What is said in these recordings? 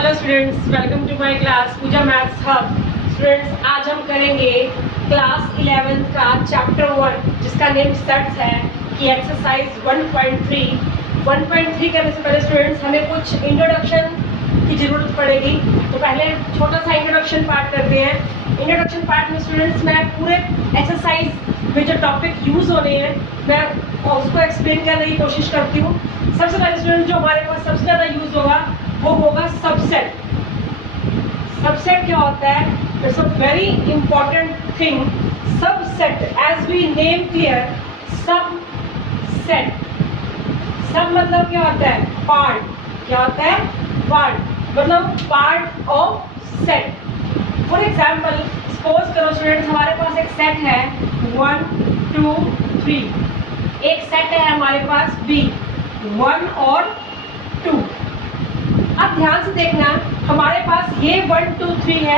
Hello students, welcome to my class Pooja maths hub. Students, आज हम करेंगे क्लास 11th का चैप्टर 1 जिसका नेम सेट्स है कि एक्सरसाइज 1.3 करने से पहले स्टूडेंट्स हमें कुछ इंट्रोडक्शन की ज़रूरत पड़ेगी। तो पहले छोटा सा इंट्रोडक्शन पार्ट करते हैं। इंट्रोडक्शन पार्ट में स्टूडेंट्स मैं पूरे एक्सरसाइज में जो टॉपिक यूज़ होने हैं मैं उसको एक्सप्लेन करने की कोशिश करती हूँ। सबसे पहले स्टूडेंट जो हमारे पास सबसे ज़्यादा यूज़ होगा वो होगा सबसेट। सबसेट क्या होता है? It's a very important thing. Subset as we name clear, subset. सब मतलब क्या होता है? पार्ट। क्या होता है? पार्ट मतलब part of set. For example suppose करो स्टूडेंट्स हमारे पास एक सेट है 1 2 3। एक सेट है हमारे पास B 1 और 2। अब ध्यान से देखना, हमारे पास ये 1 2 3 है,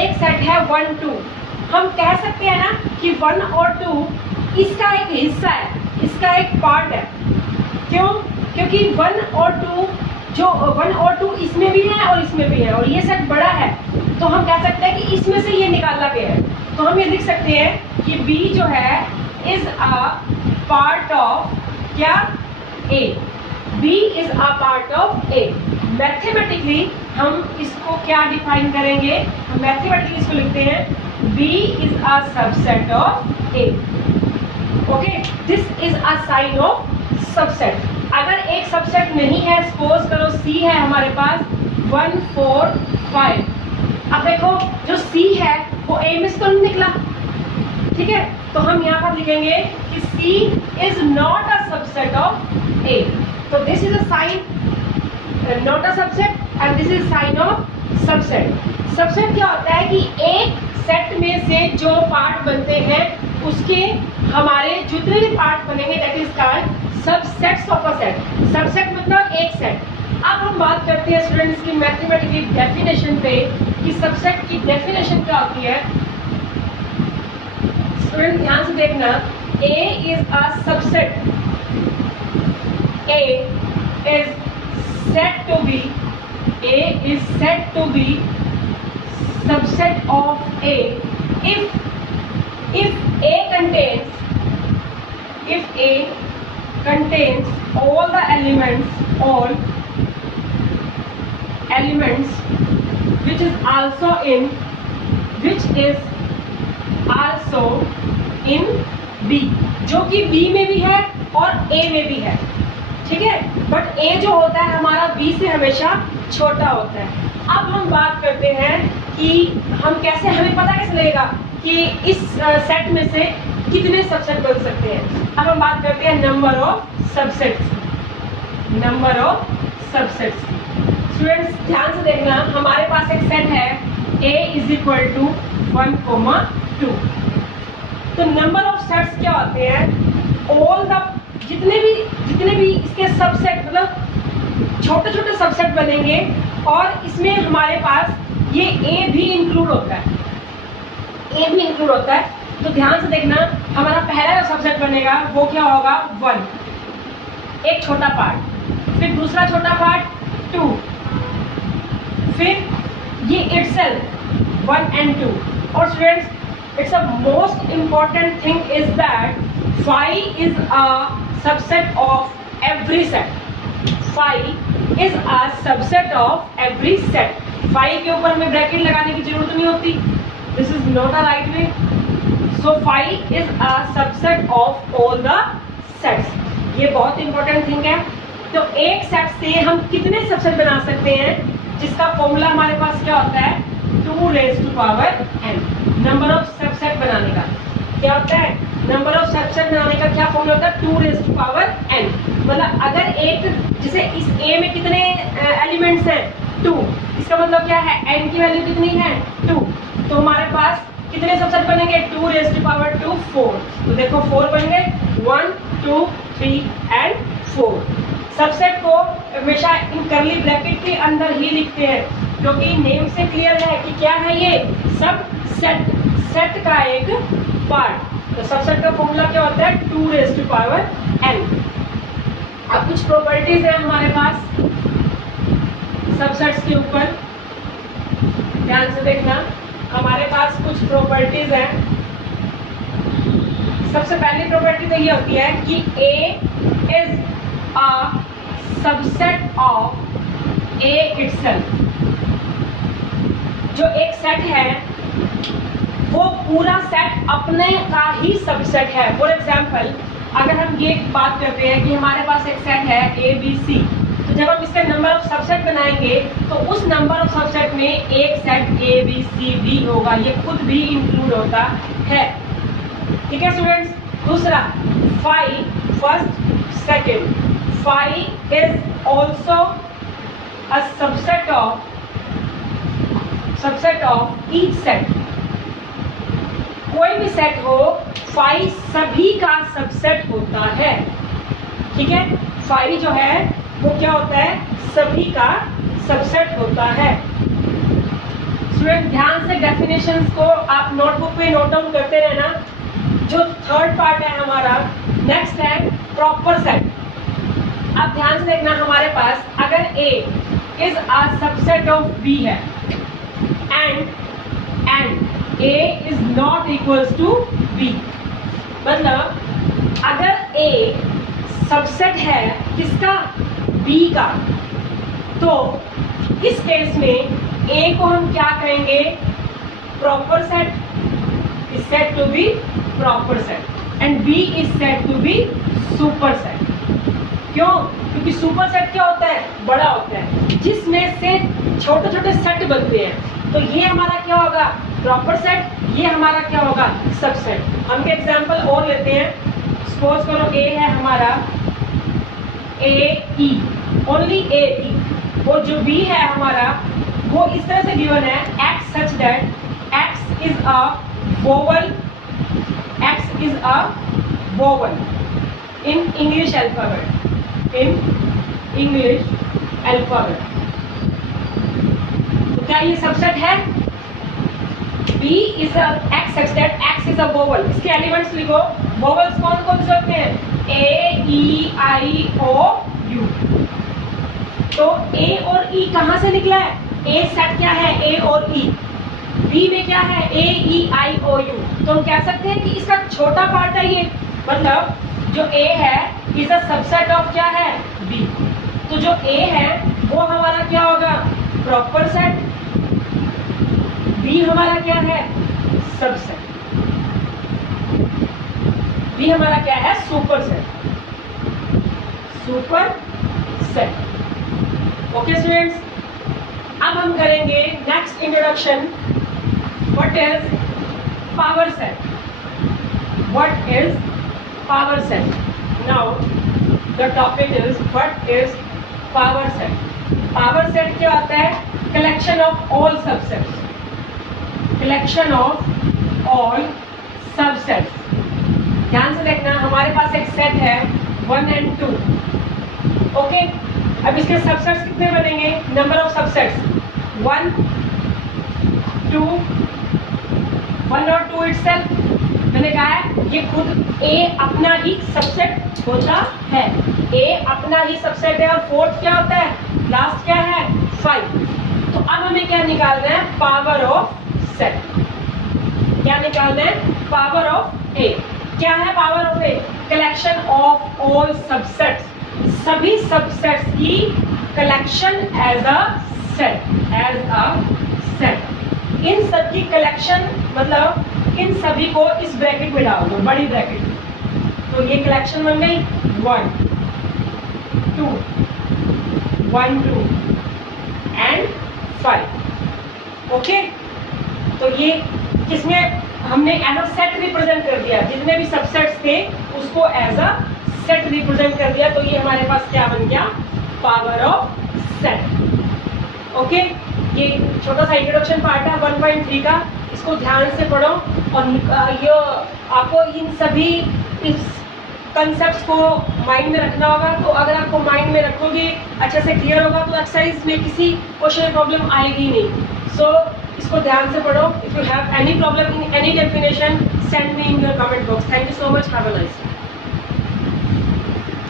एक सेट है 1 2। हम कह सकते हैं ना कि 1 और 2 इसका एक हिस्सा है, इसका एक पार्ट है। क्यों? क्योंकि 1 और 2 जो 1 और 2 इसमें भी है और इसमें भी है और ये सेट बड़ा है, तो हम कह सकते हैं कि इसमें से ये निकाला गया है। तो हम ये लिख सकते हैं कि B जो है इज अ पार्ट ऑफ क्या? A। B is a part of A। Mathematically हम इसको क्या डिफाइन करेंगे? हम मैथमेटिकली इसको लिखते हैं B is a subset of A। Okay, this is a sign of subset. अगर एक सबसेट नहीं है, सपोज करो C है हमारे पास 1 4 5। अब देखो जो C है वो A में से तो नहीं निकला, ठीक है? तो हम यहाँ पर लिखेंगे कि C is not a subset of A। तो this is a sign not a subset and this is sign of subset. Subset क्या होता है कि एक सेट में से जो पार्ट बनते हैं उसके हमारे जितने भी पार्ट बनेंगे that is called subsets of a set. Subset मतलब एक सेट। अब हम बात करते हैं स्टूडेंट्स की मैथमेटिकली डेफिनेशन पे कि सबसेट की डेफिनेशन क्या होती है। स्टूडेंट ध्यान से देखना, A is a subset. A is said to be subset of A if A contains all the elements which is also in B, जो कि B में भी है और A में भी है, ठीक है? बट A जो होता है हमारा B से हमेशा छोटा होता है। अब हम बात करते हैं कि हम कैसे, हमें पता कैसे लगेगा कि इस सेट में से कितने सबसेट बन सकते हैं। अब हम बात करते हैं number of subsets. Number of subsets students ध्यान से देखना, हमारे पास एक सेट है A इज इक्वल टू 1 2। तो नंबर ऑफ सेट्स क्या होते हैं? ऑल द जितने भी इसके सबसेट मतलब छोटे छोटे सबसेट बनेंगे और इसमें हमारे पास ये A भी इंक्लूड होता है। A भी इंक्लूड होता है। तो ध्यान से देखना, हमारा पहला जो सबसेट बनेगा वो क्या होगा? 1, एक छोटा पार्ट। फिर दूसरा छोटा पार्ट 2, फिर ये इटसेल्फ 1 and 2। और students it's a most important thing is that 5 is a subset of every set. 5 is a subset of every set. 5 के ऊपर हमें ब्रैकेट लगाने की जरूरत नहीं होती। This is not a right way. So 5 is a subset of all the sets. ये बहुत इंपॉर्टेंट थिंग है। तो एक सेट से हम कितने सबसेट बना सकते हैं जिसका फॉर्मूला हमारे पास क्या होता है? 2 raised to power n। Number of subset बनाने का क्या होता है? नंबर ऑफ सबसेट बनाने का क्या फॉर्मूला होता है? 2 raised to power n। मतलब अगर एक जैसे इस A में कितने एलिमेंट्स हैं? 2। इसका मतलब क्या है? n की वैल्यू कितनी है? 2। तो हमारे पास कितने सबसेट बनेंगे? 2 raised to power 2 4। तो देखो 4 बन गए, 1 2 3 and 4। सबसेट को हमेशा इन कर्ली ब्रैकेट के अंदर ही लिखते हैं क्योंकि नेम से क्लियर है कि क्या है ये? सब सेट का एक पार्ट। तो सबसेट का फॉर्मूला क्या होता है? 2 raised to power n। अब कुछ प्रॉपर्टीज है हमारे पास। सबसेट्स के ऊपर ध्यान से देखना, हमारे पास कुछ प्रॉपर्टीज हैं। सबसे पहली प्रॉपर्टी तो ये होती है कि A is a subset of A itself. जो एक सेट है वो पूरा सेट अपने का ही सबसेट है। फॉर एग्जाम्पल, अगर हम ये बात करते हैं कि हमारे पास एक सेट है ABC, तो जब हम इसका नंबर ऑफ सबसेट बनाएंगे तो उस नंबर ऑफ सबसेट में एक सेट ABCD होगा, ये खुद भी इंक्लूड होता है। ठीक है स्टूडेंट्स। दूसरा, phi first second, phi is also a subset of each set. कोई भी सेट हो, फाई सभी का सबसेट होता है। ठीक है, फाई जो है वो क्या होता है, सभी का सबसेट होता है। स्टूडेंट ध्यान से डेफिनेशंस को आप नोटबुक पे नोट डाउन करते रहना। जो थर्ड पार्ट है हमारा, नेक्स्ट है प्रॉपर सेट। अब ध्यान से देखना, हमारे पास अगर A is a subset of B है and A is not equals to B, मतलब अगर A सबसेट है किसका, B का, तो इस केस में A को हम क्या कहेंगे, proper set is said to be proper set and B is said to be super set। क्यों? क्योंकि सुपर सेट क्या होता है, बड़ा होता है, जिसमें से छोटे छोटे सेट बनते हैं। तो ये हमारा क्या होगा, प्रॉपर सेट, ये हमारा क्या होगा, सबसेट। हम के एग्जांपल और लेते हैं। सपोज करो A है हमारा AE, ओनली AE, और जो B है हमारा वो इस तरह से गिवन है, X such that X is a vowel, X is a vowel in English alphabet, in English alphabet। तो क्या ये सबसेट है? B is a X such that X is a vowel। इसके एलिमेंट्स लिखो। वोवल्स कौन कौन से होते हैं, A E I O U। तो A और E कहाँ से निकला है, A सेट क्या है, A और E। B में क्या है, A E I O U। तो हम कह सकते हैं कि इसका छोटा पार्ट है ये, मतलब जो A है इज अ सबसेट ऑफ क्या है, B। तो जो A है वो हमारा क्या होगा, प्रॉपर सेट, B हमारा क्या है, सबसेट, B हमारा क्या है, super set, super set. Okay students, अब हम करेंगे next introduction. What is power set? What is power set? Now the topic is what is power set? Power set क्या होता है, collection of all subsets, collection of all subsets। ध्यान से देखना, हमारे पास एक सेट है 1 and 2। ओके, अब इसके सबसेट्स कितने बनेंगे, नंबर ऑफ सबसेट्स 1 2 1 और 2 इटसेल्फ। मैंने कहा है ये खुद A अपना ही सबसेट होता है, A अपना ही सबसेट है। और फोर्थ क्या होता है, लास्ट क्या है, 5। तो अब हमें क्या निकालना है, पावर ऑफ सेट। क्या निकालना है, पावर ऑफ A। क्या है power of A, collection of all subsets, सभी सबसेट्स की कलेक्शन एज अ सेट। इन सब की कलेक्शन मतलब इन सभी को इस ब्रैकेट में डाल दो, बड़ी ब्रैकेट में। तो ये कलेक्शन बन गई 1 2 1 2 एंड 5। ओके, तो ये किसमें हमने एज अ सेट रिप्रेजेंट कर दिया, जितने भी सबसेट्स थे उसको एज अ सेट रिप्रेजेंट कर दिया। तो ये हमारे पास क्या बन गया, पावर ऑफ सेट। ओके, ये छोटा सा इंट्रोडक्शन पार्ट है 1.3 का, इसको ध्यान से पढ़ो। और ये आपको इन सभी इस कंसेप्ट्स को माइंड में रखना होगा। तो अगर आपको माइंड में रखोगे, अच्छे से क्लियर होगा, तो एक्सरसाइज में किसी क्वेश्चन में प्रॉब्लम आएगी नहीं। सो इसको ध्यान से पढ़ो। If you have any problem in any definition, send me in your comment box. Thank you so much, have a nice day.